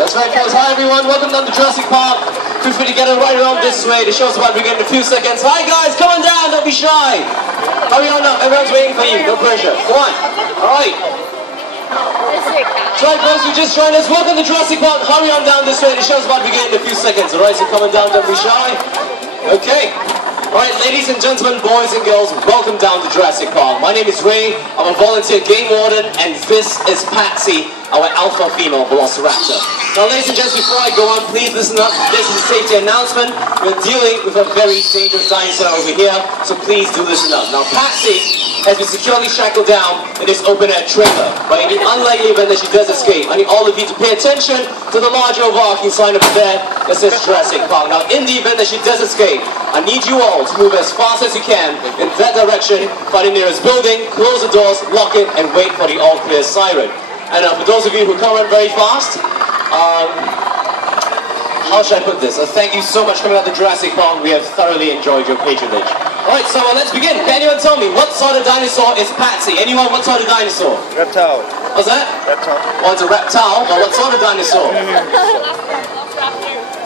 That's right, folks. Hi, everyone. Welcome down to Jurassic Park. Feel free to get right around this way. The show's about to begin in a few seconds. Hi, guys. Come on down. Don't be shy. Hurry on up. Everyone's waiting for you. No pressure. Come on. All right. That's right, folks. You just joined us. Welcome to Jurassic Park. Hurry on down this way. The show's about to begin in a few seconds. All right, so come on down. Don't be shy. Okay. Alright, ladies and gentlemen, boys and girls, welcome down to Jurassic Park. My name is Ray, I'm a volunteer game warden, and this is Patsy, our alpha female velociraptor. Now, ladies and gents, before I go on, please listen up. This is a safety announcement. We're dealing with a very dangerous dinosaur over here, so please do listen up. Now, Patsy has been securely shackled down in this open-air trailer, but in the unlikely event that she does escape, I need all of you to pay attention to the large overarching sign up there that says Jurassic Park. Now, in the event that she does escape, I need you all to move as fast as you can in that direction, find the nearest building, close the doors, lock it, and wait for the all-clear siren. And for those of you who can't run very fast, how should I put this? Thank you so much for coming out to Jurassic Park. We have thoroughly enjoyed your patronage. Alright, so let's begin. Can anyone tell me, what sort of dinosaur is Patsy? Anyone, what sort of dinosaur? Reptile. What's that? Reptile. Oh, it's a reptile, but what sort of dinosaur?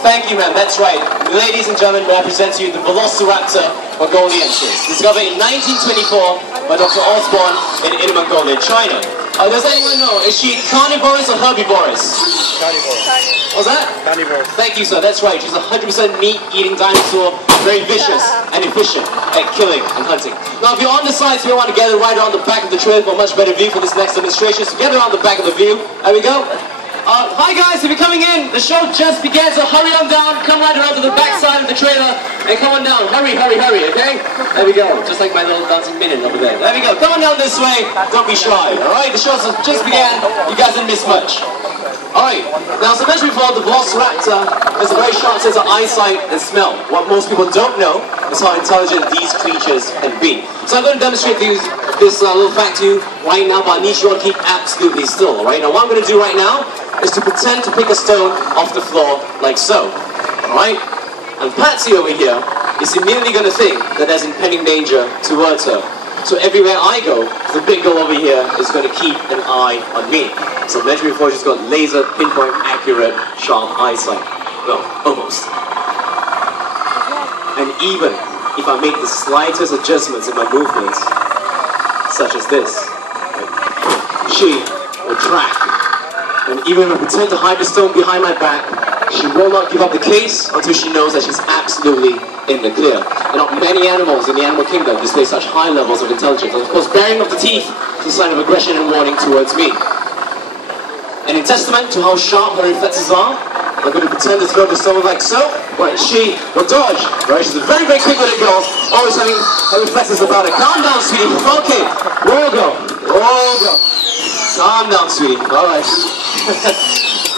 Thank you, ma'am. That's right. Ladies and gentlemen, I present to you the Velociraptor mongoliensis, discovered in 1924 by Dr. Osborne in Inner Mongolia, China. Does anyone know, is she carnivorous or herbivorous? Carnivorous. What's that? Carnivorous. Thank you, sir. That's right. She's a 100% meat-eating dinosaur, very vicious and efficient at killing and hunting. Now, if you're on the sides, you want to gather right around the back of the trailer for a much better view for this next demonstration. So gather around the back of the view. There we go. Hi guys, if you're coming in, the show just began, so hurry on down, come right around to the back side of the trailer, and come on down. Hurry, hurry, hurry, okay? There we go, just like my little dancing minion over there. There we go, come on down this way, don't be shy, alright? The show just began, you guys didn't miss much. Alright, now as I mentioned before, the Velociraptor has a very sharp sense of eyesight and smell. What most people don't know is how intelligent these creatures can be. So I'm going to demonstrate this little fact to you right now, but I need you all to keep absolutely still, alright? Now what I'm going to do right now is to pretend to pick a stone off the floor like so, alright? And Patsy over here is immediately going to think that there's impending danger towards her. So everywhere I go, the big girl over here is going to keep an eye on me. So mentioned before, she's got laser, pinpoint, accurate, sharp eyesight. Well, almost. And even if I make the slightest adjustments in my movements, such as this, she will track. And even if I pretend to hide the stone behind my back, she will not give up the case until she knows that she's absolutely in the clear. And not many animals in the animal kingdom display such high levels of intelligence. And of course, baring of the teeth is a sign of aggression and warning towards me. And in testament to how sharp her reflexes are, I'm going to pretend to throw the stone like so. Right, she will dodge. Right, she's a very, very quick little girl, always having her reflexes about her. Calm down, sweetie. Okay, roll go. Roll go. Calm down, sweetie. All right.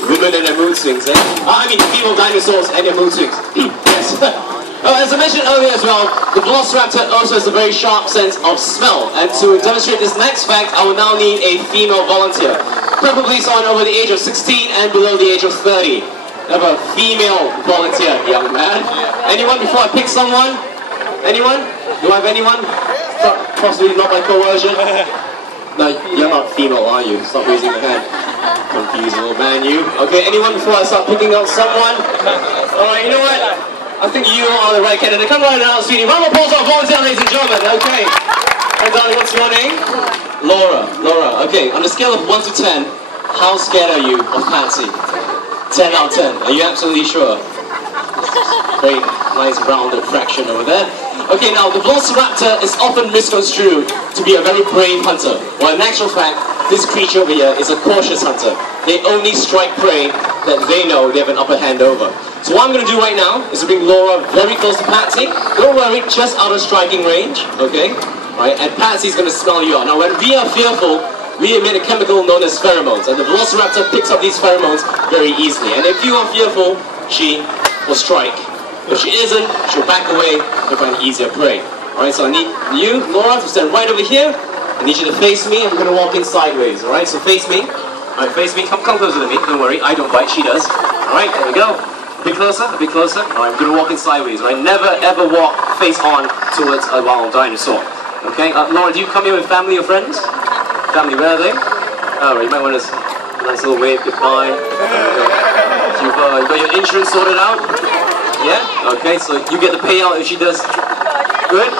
Women and their mood swings, eh? I mean, female dinosaurs and their mood swings. Yes. As I mentioned earlier as well, the Velociraptor also has a very sharp sense of smell. And to demonstrate this next fact, I will now need a female volunteer. Preferably someone over the age of 16 and below the age of 30. I have a female volunteer, young man. Anyone before I pick someone? Anyone? Do I have anyone? Possibly not by coercion? No, you're not female, are you? Stop raising your hand. Confused little man, you. Okay, anyone before I start picking out someone? Alright, you know what? I think you are the right candidate. Come right now, sweetie. Round of applause for our volunteer, ladies and gentlemen. Okay. Hey, darling, what's your name? Laura. Laura. Okay, on a scale of 1 to 10, how scared are you of Patsy? 10 out of 10. Are you absolutely sure? Very nice rounded fraction over there. Okay, now the Velociraptor is often misconstrued to be a very brave hunter. Well, in actual fact, this creature over here is a cautious hunter. They only strike prey that they know they have an upper hand over. So what I'm going to do right now is to bring Laura very close to Patsy. Don't worry, just out of striking range, okay? Right, and Patsy's going to smell you out. Now, when we are fearful, we emit a chemical known as pheromones, and the Velociraptor picks up these pheromones very easily. And if you are fearful, she will strike. If she isn't, she'll back away and find easier prey. Alright, so I need you, Laura, to stand right over here. I need you to face me, and we're going to walk in sideways, alright? So face me. Alright, face me. Come closer to me. Don't worry, I don't bite, she does. Alright, there we go. A bit closer, a bit closer. Alright, we're going to walk in sideways, alright? Never ever walk face on towards a wild dinosaur. Okay, Laura, do you come here with family or friends? Family, where are they? Alright, you might want to nice little wave goodbye. got your insurance sorted out? Yeah? Okay, so you get the payout if she does good?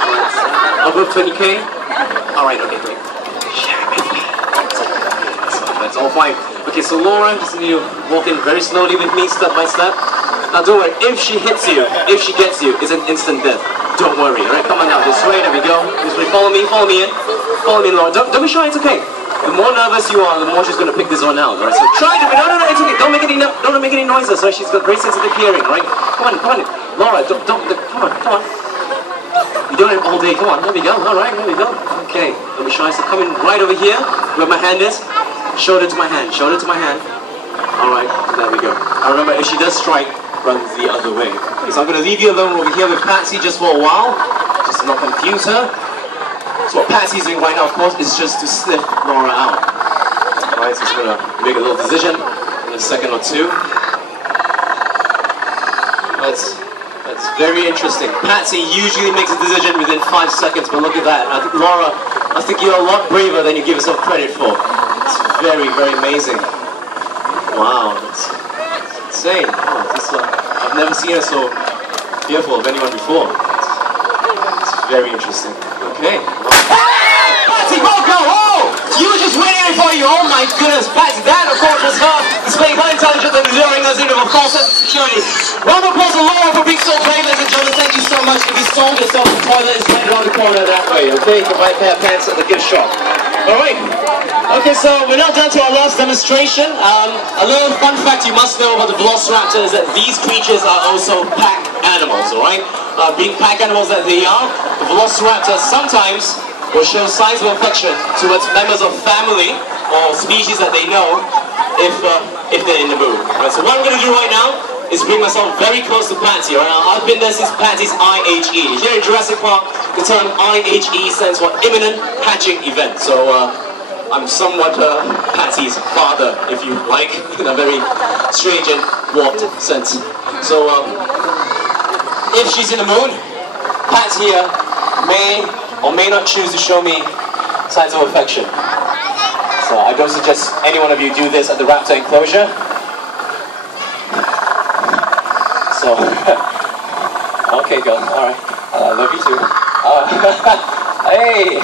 Above 20k? Alright, okay, great. That's all fine. Okay, so Laura, just need to walk in very slowly with me, step by step. Now don't worry, if she hits you, if she gets you, it's an instant death. Don't worry, alright? Come on now, this way, there we go. This way, follow me in. Follow me in, Laura. Don't be shy, it's okay. The more nervous you are, the more she's gonna pick this one out, alright? So try to, no, it's okay. Don't make any noises, right? She's got very sensitive hearing, right? Come on. Laura, come on. You're doing it all day, come on, there we go, alright, there we go. Okay, don't be shy, so come in right over here, where my hand is. Shoulder to my hand. Alright, there we go. Now remember, if she does strike, run the other way. Okay, so I'm going to leave you alone over here with Patsy just for a while, just to not confuse her. So what Patsy's doing right now, of course, is just to sniff Laura out. Alright, so she's going to make a little decision in a second or two. That's very interesting. Patsy usually makes a decision within 5 seconds, but look at that. Laura, I think you're a lot braver than you give yourself credit for. It's very, very amazing. Wow, that's insane. Oh, I've never seen her so fearful of anyone before. It's very interesting. Okay. Hey! Patsy, go! Oh! You were just waiting for you. Oh my goodness, Patsy. That, of course, was her displaying her intelligence and luring us into a false sense of security. Round of applause to Laura for being so brave, ladies and gentlemen. Thank you so much. If you sold yourself, the toilet is right around the corner that way. Okay, you can buy a pair of pants at the gift shop. Alright. Okay, so we're now down to our last demonstration. A little fun fact you must know about the Velociraptor is that these creatures are also pack animals, alright? Being pack animals that they are, the Velociraptor sometimes will show signs of affection towards members of family or species that they know if they're in the mood. Right, so what I'm going to do right now is bring myself very close to Patsy. Right? I've been there since Patsy's IHE. Here in Jurassic Park, the term IHE stands for Imminent Hatching Event. So I'm somewhat Patsy's father, if you like, in a very strange and warped sense. So if she's in the mood, Pat here may or may not choose to show me signs of affection. So I don't suggest any one of you do this at the raptor enclosure. So, okay, girl, alright. I love you too. Hey!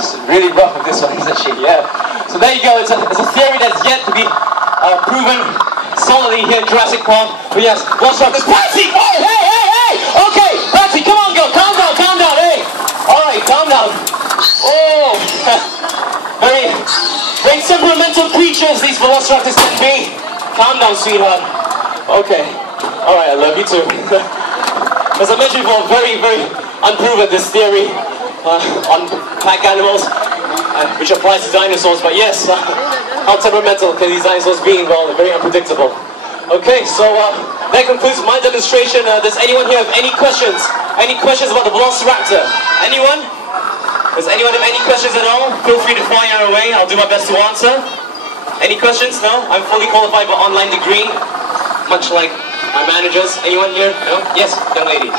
She's really rough with this one, isn't she? Yeah. So there you go, it's a theory that's yet to be proven solidly here in Jurassic Park. But yes, Velociraptor. Patsy! Hey! Okay, Patsy, come on, girl, calm down, hey! Alright, calm down. Oh! very temperamental creatures these Velociraptors can be. Calm down, sweetheart. Okay. Alright, I love you too. As I mentioned before, very unproven this theory on pack animals, which applies to dinosaurs, but yes, how temperamental can these dinosaurs be involved? Very unpredictable. Okay, so that concludes my demonstration. Does anyone here have any questions? Any questions about the Velociraptor? Anyone? Does anyone have any questions at all? Feel free to fire away, I'll do my best to answer. Any questions? No? I'm fully qualified for online degree, much like my managers. Anyone here? No? Yes, young lady.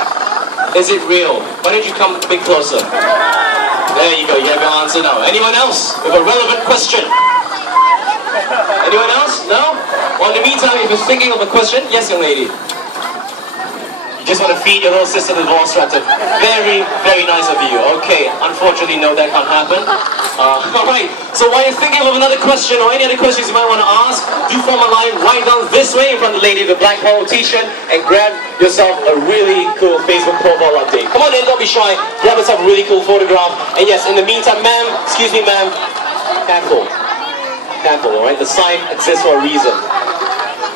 Is it real? Why don't you come a bit closer? There you go, you have your answer now. Anyone else with a relevant question? Anyone else? No? Well, in the meantime, if you're thinking of a question, yes, young lady. You just want to feed your little sister the Velociraptor. Very nice of you. Okay, unfortunately, no, that can't happen. Alright, so while you're thinking of another question or any other questions you might want to ask, do form a line right down this way in front of the lady with the black polo t-shirt and grab yourself a really cool Facebook profile update. Come on in, don't be shy. Grab yourself a really cool photograph. And yes, in the meantime, ma'am, excuse me, ma'am, careful, alright? The sign exists for a reason.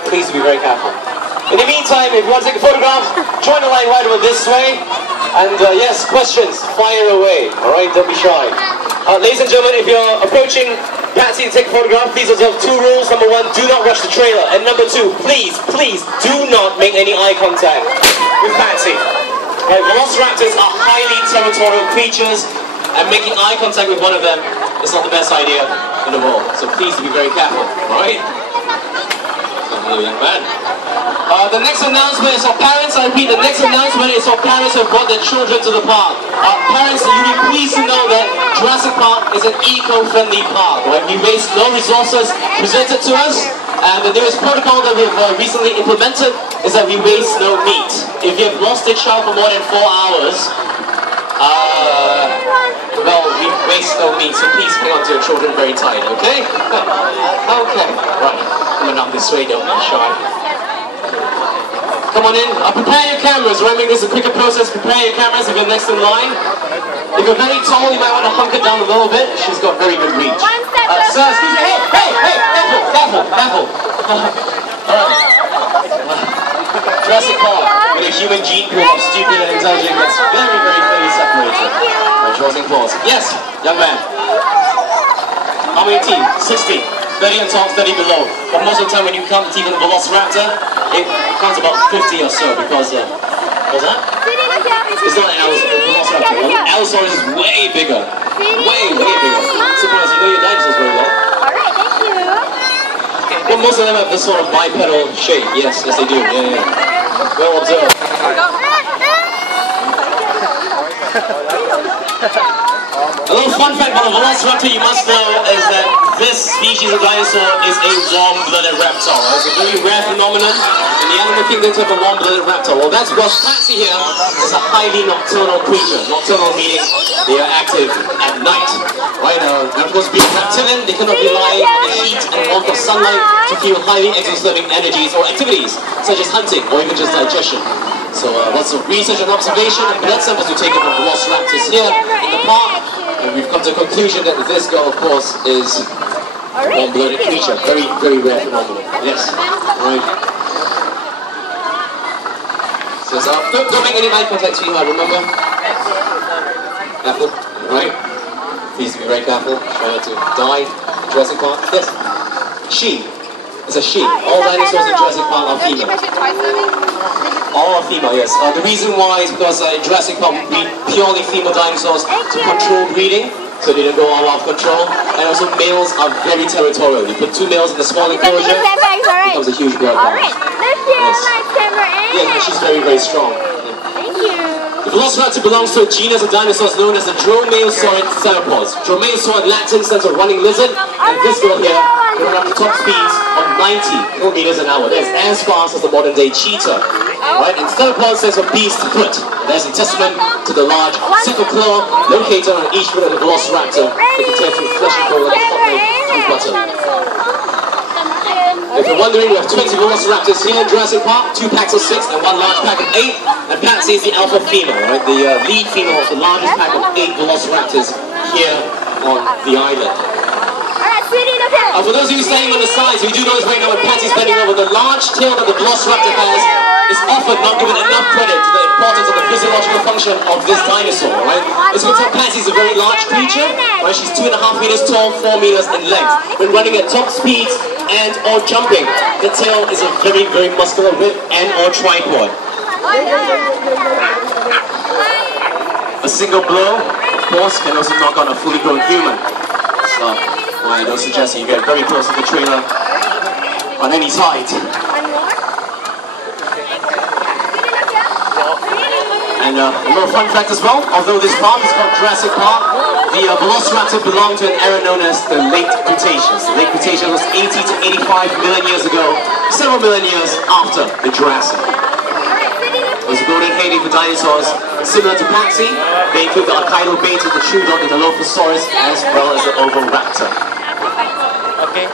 Please be very careful. In the meantime, if you want to take a photograph, join the line right over this way. And yes, questions, fire away, alright? Don't be shy. Ladies and gentlemen, if you're approaching Patsy to take a photograph, please observe 2 rules. Number 1, do not rush the trailer. And number 2, please do not make any eye contact with Patsy. Right, Velociraptors are highly territorial creatures, and making eye contact with one of them is not the best idea in the world. So please be very careful, alright? Hello, young man. The next announcement is for parents. I repeat, the next announcement is for parents who have brought their children to the park. Parents, you'll be pleased to know that Jurassic Park is an eco-friendly park. Right? We waste no resources presented to us, And the newest protocol that we've recently implemented is that we waste no meat. If you have lost a child for more than 4 hours, well, we waste no meat, so please hang on to your children very tight, okay? Okay, right. Coming up this way, don't be shy. Come on in. Prepare your cameras, right? Make this a quicker process. Prepare your cameras if you're next in line. If you're very tall, you might want to hunker down a little bit. She's got very good reach. Sir, excuse me. Hey, careful. Jurassic Park, with a human gene pool of stupid and intelligent gets very, very clearly separated. Draws and claws. Yes, young man. How many teeth? 60. 30 on top, 30 below. But most of the time when you count the teeth in the Velociraptor, it counts about 50 or so because, what's that? It's not an Velociraptor. An Allosaurus is way bigger. Way bigger. Surprise, you know your dinosaurs very well. Alright, thank you. Well, most of them have this sort of bipedal shape. Yes, they do. Yeah. Well observed. A little fun fact about the Velociraptor you must know is that this species of dinosaur is a warm-blooded reptile. It's a very rare phenomenon in the animal kingdom to have a warm-blooded reptile. Well, that's Welsh Patsy here. It's a highly nocturnal creature. Nocturnal meaning they are active at night. Right? And of course, being reptilian, they cannot rely on the heat and warmth of sunlight to fuel highly exosomatic energies or activities, such as hunting or even just digestion. So lots of research and observation and blood samples we've taken from Velociraptors here in the park. And we've come to a conclusion that this girl, of course, is a warm-blooded creature. Very, very rare phenomenon. Yes. Right. So don't make any eye contact, sweetheart, remember? Careful. Right. Please be very careful. Try not to die. Jurassic Park. Yes. She. It's a she. All dinosaurs in Jurassic Park are female. All are female, yes. The reason why is because in Jurassic Park we breed purely female dinosaurs to control breeding, so they don't go all out of control. And also males are very territorial. You put 2 males in a small enclosure, it becomes a huge blood bout. Alright, let's get a nice camera in. Yeah, she's very, very strong. Thank you. The Velociraptor belongs to a genus of dinosaurs known as the Dromaeosaurid theropods. Dromaeosaurid Latin stands for running lizard, and this girl here can run up to top speeds of 90 kilometers an hour. That's as fast as the modern day cheetah. Right? And theropod stands for beast foot. That's a testament to the large sickle claw located on each foot of the Velociraptor that can tear through flesh and bone like a hot knife through butter. If you're wondering, we have 20 Velociraptors here in Jurassic Park, 2 packs of 6 and 1 large pack of 8. And Patsy is the alpha female, right? The lead female of the largest pack of 8 Velociraptors here on the island. For those of you standing on the sides, we do notice right now when Patsy's bending over, the large tail that the Velociraptor has is often not given enough credit to the importance of the physiological function of this dinosaur, right? As you can tell, Patsy's a very large creature, right? She's 2.5 meters tall, 4 meters in length. When running at top speeds and or jumping, the tail is a very, very muscular whip and or tripod. A single blow, of course, can also knock on a fully grown human. So, I don't suggest you get very close to the trailer on any side. And a little fun fact as well, although this park is called Jurassic Park, the Velociraptor belonged to an era known as the Late Cretaceous. The Late Cretaceous was 80 to 85 million years ago, several million years after the Jurassic. It was a golden heyday for dinosaurs, similar to Patsy. They include the Archaeolobeta, the Troodon, the Dilophosaurus, as well as the Oviraptor. Okay.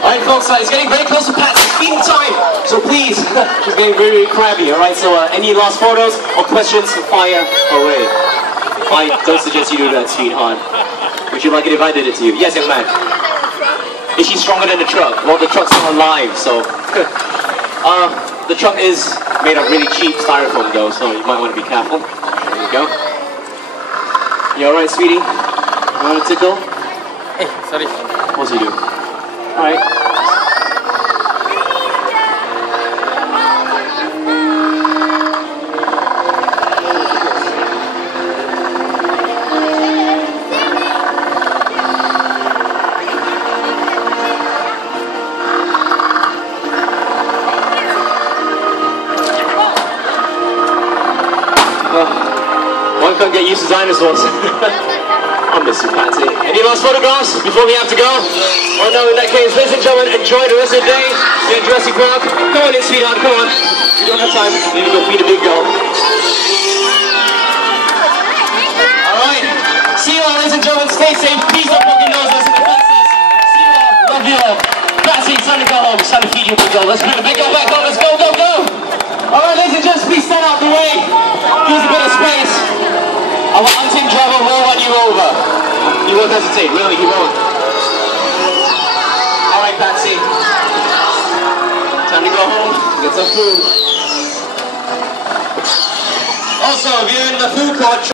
Alright folks, it's getting very close to Patsy's feeding time, so please, she's getting very, very crabby, alright? So any last photos or questions, fire away. I don't suggest you do that, sweetheart. Would you like it if I did it to you? Yes, young man. Is she stronger than the truck? Well, the truck's not alive, so... the truck is made of really cheap styrofoam though, so you might want to be careful. There you go. You alright, sweetie? You want to tickle? Hey, sorry. Of course you do. Alright. One can't get used to dinosaurs. I'll miss you, Patsy. Any last photographs before we have to go? Oh no, in that case, ladies and gentlemen, enjoy the rest of the day here in Jurassic Park. Come on in, sweetheart, come on. We don't have time. We need to go feed a big girl. Alright. See you all, ladies and gentlemen. Stay safe. Please don't poke your nose. Listen to princess. See you all. Love you all. Patsy, it's time to go home. It's time to feed you a big girl. Let's bring the big girl back home. Let's go, go, go. Alright, ladies and gentlemen, please stand out the way. Give us a bit of space. Our hunting driver will run you over. He won't hesitate, really, he won't. Alright, Patsy. Time to go home, get some food. Also, if you're in the food court,